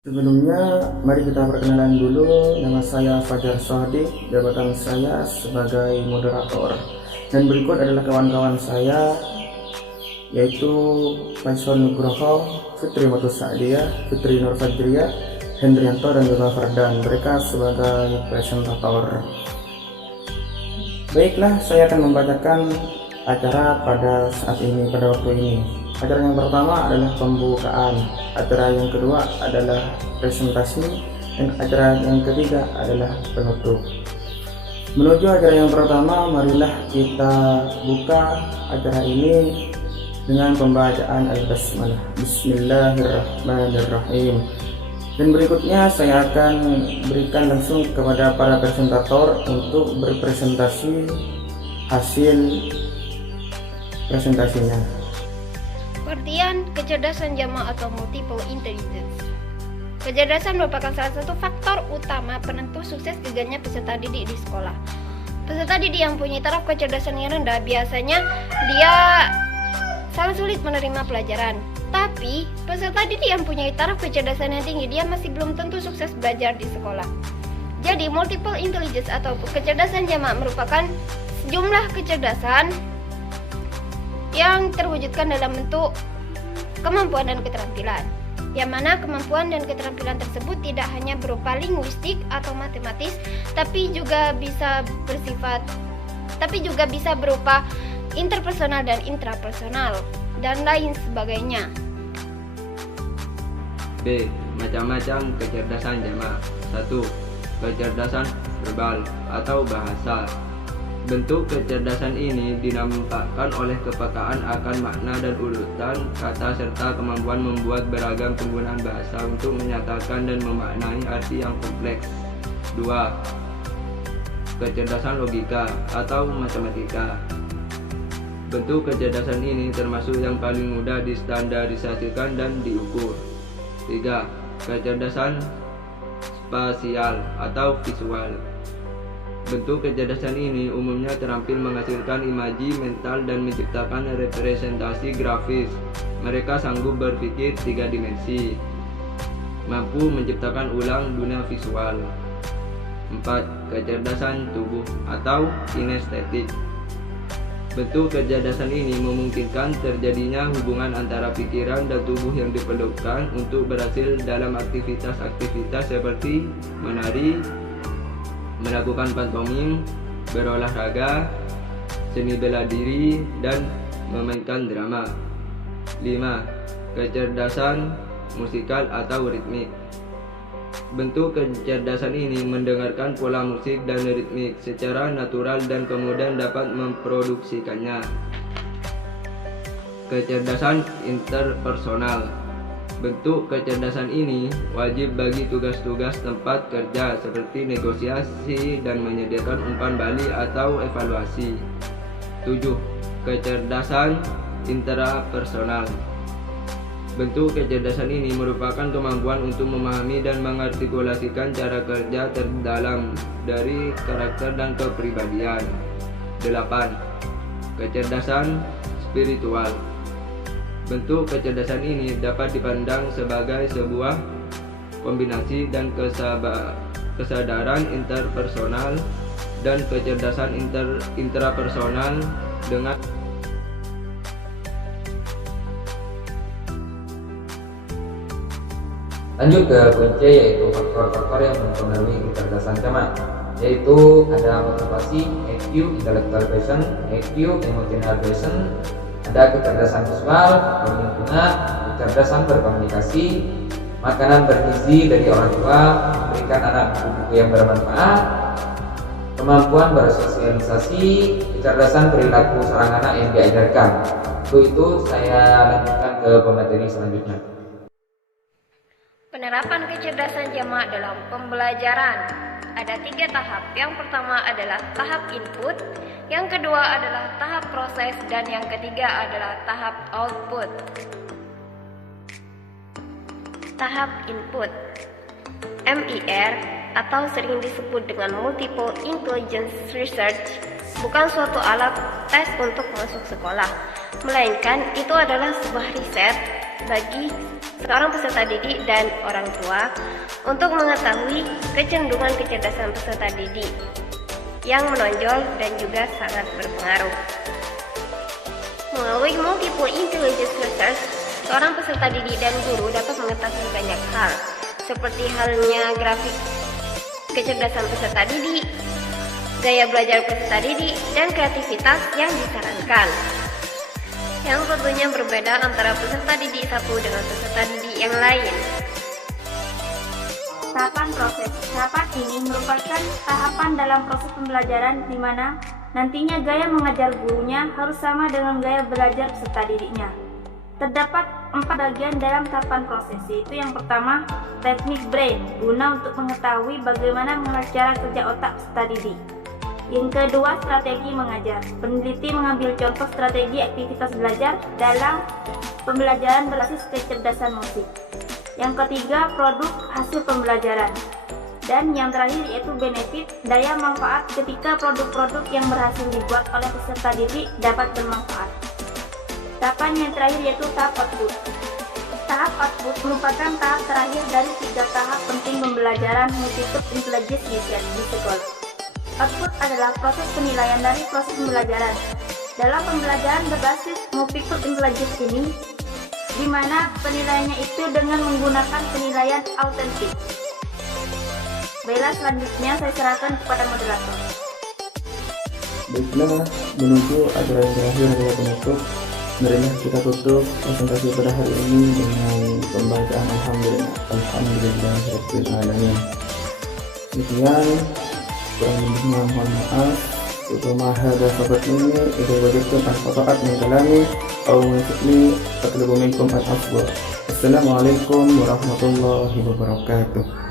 Sebelumnya, mari kita perkenalan dulu. Nama saya Fajar Sohadi, jabatan saya sebagai moderator. Dan berikut adalah kawan-kawan saya, yaitu Faisal Nugroho, Fitri Matus Sa'diyah, Fitri Nur Fajriyah, Hendrianto, dan juga Fardan. Mereka sebagai presentator. Baiklah, saya akan membacakan acara pada saat ini, pada waktu ini. Acara yang pertama adalah pembukaan, acara yang kedua adalah presentasi, dan acara yang ketiga adalah penutup. Menuju acara yang pertama, marilah kita buka acara ini dengan pembacaan Al-Basmalah. Bismillahirrahmanirrahim. Dan berikutnya saya akan berikan langsung kepada para presentator untuk berpresentasi hasil presentasinya. Pengertian kecerdasan jamaah atau multiple intelligence. Kecerdasan merupakan salah satu faktor utama penentu sukses gagalnya peserta didik di sekolah. Peserta didik yang punya taraf kecerdasan yang rendah biasanya dia sangat sulit menerima pelajaran. Tapi peserta didik yang punya taraf kecerdasan yang tinggi dia masih belum tentu sukses belajar di sekolah. Jadi multiple intelligence atau kecerdasan jamaah merupakan sejumlah kecerdasan yang terwujudkan dalam bentuk kemampuan dan keterampilan, yang mana kemampuan dan keterampilan tersebut tidak hanya berupa linguistik atau matematis, tapi juga bisa berupa interpersonal dan intrapersonal dan lain sebagainya. B. Macam-macam kecerdasan jamaah. 1. Kecerdasan verbal atau bahasa. Bentuk kecerdasan ini dinampakkan oleh kepekaan akan makna dan urutan kata serta kemampuan membuat beragam penggunaan bahasa untuk menyatakan dan memaknai arti yang kompleks. 2. Kecerdasan logika atau matematika. Bentuk kecerdasan ini termasuk yang paling mudah distandarisasikan dan diukur. 3. Kecerdasan spasial atau visual. Bentuk kecerdasan ini umumnya terampil menghasilkan imaji mental dan menciptakan representasi grafis. Mereka sanggup berpikir 3 dimensi, mampu menciptakan ulang dunia visual. 4. Kecerdasan tubuh atau kinestetik. Bentuk kecerdasan ini memungkinkan terjadinya hubungan antara pikiran dan tubuh yang diperlukan untuk berhasil dalam aktivitas-aktivitas seperti menari, melakukan pantomim, berolahraga, seni bela diri, dan memainkan drama. 5. Kecerdasan musikal atau ritmik. Bentuk kecerdasan ini mendengarkan pola musik dan ritmik secara natural dan kemudian dapat memproduksikannya. Kecerdasan interpersonal. Bentuk kecerdasan ini wajib bagi tugas-tugas tempat kerja seperti negosiasi dan menyediakan umpan balik atau evaluasi. 7. Kecerdasan intrapersonal. Bentuk kecerdasan ini merupakan kemampuan untuk memahami dan mengartikulasikan cara kerja terdalam dari karakter dan kepribadian. 8. Kecerdasan spiritual. Bentuk kecerdasan ini dapat dipandang sebagai sebuah kombinasi dan kesadaran interpersonal dan kecerdasan intrapersonal dengan Lanjut ke kunci, yaitu faktor-faktor yang mempengaruhi kecerdasan jamaah, yaitu ada motivasi, EQ, intellectual quotient, EQ, emotional quotient, ada kecerdasan visual, lingkungan, kecerdasan berkomunikasi, makanan bergizi dari orang tua, memberikan anak buku yang bermanfaat, kemampuan bersosialisasi, kecerdasan perilaku seorang anak yang diajarkan. Itu saya lanjutkan ke pemateri selanjutnya. Penerapan kecerdasan jamaah dalam pembelajaran. Ada 3 tahap. Yang pertama adalah tahap input, yang kedua adalah tahap proses, dan yang ketiga adalah tahap output. Tahap input, MIR, atau sering disebut dengan Multiple Intelligence Research, bukan suatu alat tes untuk masuk sekolah, melainkan itu adalah sebuah riset bagi seorang peserta didik dan orang tua untuk mengetahui kecenderungan kecerdasan peserta didik yang menonjol dan juga sangat berpengaruh. Melalui multiple intelligence research, seorang peserta didik dan guru dapat mengetahui banyak hal, seperti halnya grafik kecerdasan peserta didik, gaya belajar peserta didik, dan kreativitas yang disarankan, yang tentunya berbeda antara peserta didik satu dengan peserta didik yang lain. Tahapan proses. Tahapan ini merupakan tahapan dalam proses pembelajaran di mana nantinya gaya mengajar gurunya harus sama dengan gaya belajar peserta didiknya. Terdapat 4 bagian dalam tahapan proses, yaitu yang pertama, teknik brain, guna untuk mengetahui bagaimana cara kerja otak peserta didik. Yang kedua, strategi mengajar. Peneliti mengambil contoh strategi aktivitas belajar dalam pembelajaran berbasis kecerdasan musik. Yang ketiga, produk hasil pembelajaran. Dan yang terakhir yaitu benefit, daya manfaat ketika produk-produk yang berhasil dibuat oleh peserta didik dapat bermanfaat. Tahapan yang terakhir yaitu tahap output. Tahap output merupakan tahap terakhir dari 3 tahap penting pembelajaran multiple intelligence research di sekolah. Output adalah proses penilaian dari proses pembelajaran. Dalam pembelajaran berbasis multiple intelligence ini, di mana penilaiannya itu dengan menggunakan penilaian autentik. Baiklah, selanjutnya saya serahkan kepada moderator. Baiklah, menuju acara yang terakhir adalah penutup. Marilah kita tutup presentasi pada hari ini dengan pembacaan Alhamdulillah Alamin. Sekian, kurang lebihnya mohon maaf. Wa hadza sabatni idza wajadtum al-khata'at min kalami aw min fi'li fatlubu minkum al-afwa. Assalamualaikum warahmatullahi wabarakatuh.